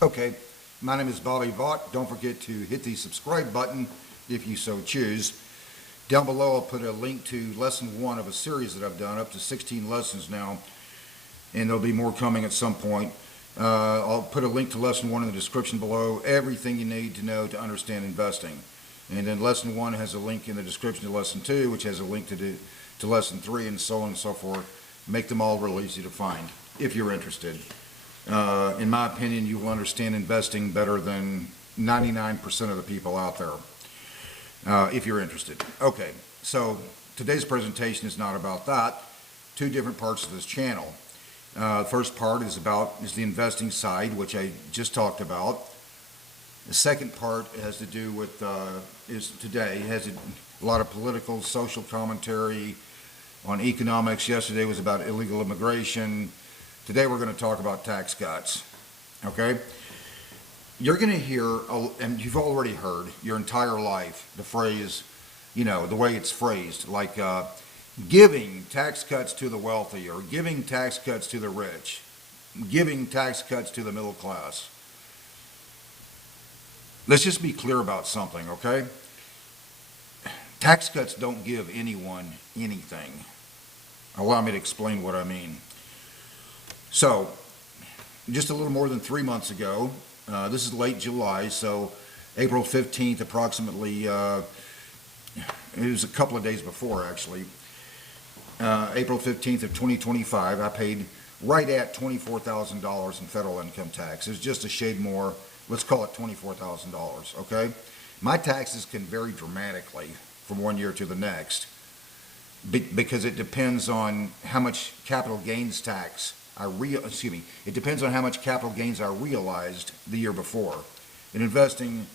Okay, my name is Bobby Vaught. Don't forget to hit the subscribe button if you so choose. Down below, I'll put a link to lesson 1 of a series that I've done, up to 16 lessons now, and there'll be more coming at some point. I'll put a link to lesson 1 in the description below, everything you need to know to understand investing. And then lesson 1 has a link in the description to lesson 2, which has a link to lesson 3, and so on and so forth. Make them all real easy to find if you're interested. In my opinion, you will understand investing better than 99% of the people out there, if you're interested. Okay, so today's presentation is not about that. Two different parts of this channel. The first part is the investing side, which I just talked about. The second part has to do with, has a lot of political, social commentary on economics. Yesterday was about illegal immigration. Today we're going to talk about tax cuts, okay? You're going to hear, and you've already heard your entire life, the phrase, the way it's phrased, like giving tax cuts to the wealthy, or giving tax cuts to the rich, giving tax cuts to the middle class. Let's just be clear about something, okay? Tax cuts don't give anyone anything. Allow me to explain what I mean. So, just a little more than 3 months ago, this is late July, so April 15th approximately, it was a couple of days before actually, April 15th of 2025, I paid right at $24,000 in federal income tax. It was just a shade more, let's call it $24,000, okay? My taxes can vary dramatically from one year to the next because it depends on how much capital gains tax it depends on how much capital gains I realized the year before. In investing,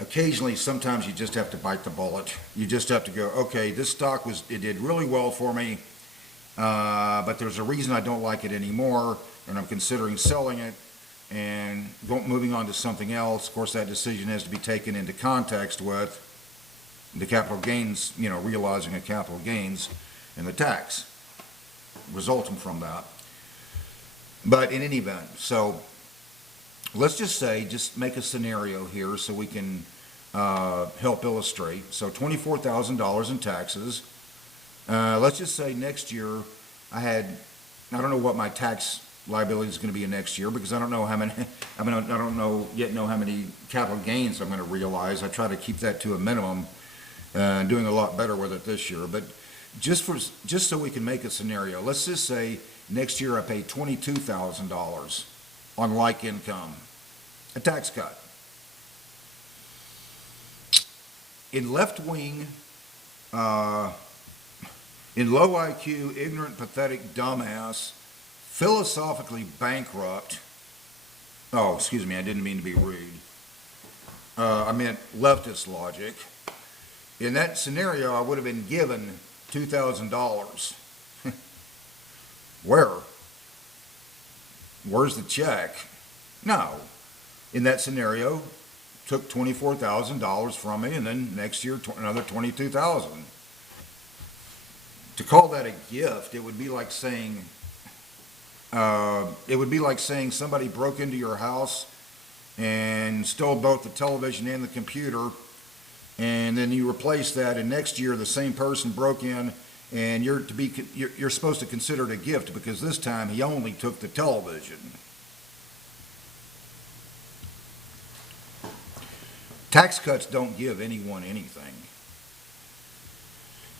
occasionally, sometimes you just have to bite the bullet. You just have to go, okay, this stock it did really well for me, but there's a reason I don't like it anymore, and I'm considering selling it and moving on to something else. Of course, that decision has to be taken into context with the capital gains, realizing a capital gains and the tax resulting from that. But in any event, so let's just make a scenario here so we can help illustrate. So $24,000 in taxes. Let's just say next year I don't know what my tax liability is going to be next year because I don't know how many, I don't know how many capital gains I'm going to realize. I try to keep that to a minimum, doing a lot better with it this year. But just so we can make a scenario, let's just say next year I pay $22,000 on like income, a tax cut. In left-wing, in low IQ, ignorant, pathetic, dumbass, philosophically bankrupt, oh, excuse me, I didn't mean to be rude. I meant leftist logic. In that scenario, I would have been given $2,000. Where's the check? No. In that scenario, took $24,000 from me, and then next year another $22,000. To call that a gift, it would be like saying somebody broke into your house and stole both the television and the computer, and then you replace that, and next year the same person broke in, and you're supposed to consider it a gift because this time he only took the television. Tax cuts don't give anyone anything.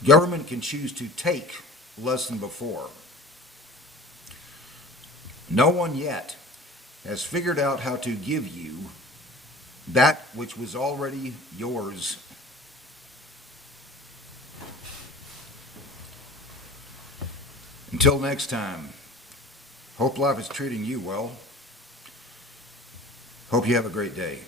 Government can choose to take less than before. No one yet has figured out how to give you that which was already yours. Until next time, hope life is treating you well. Hope you have a great day.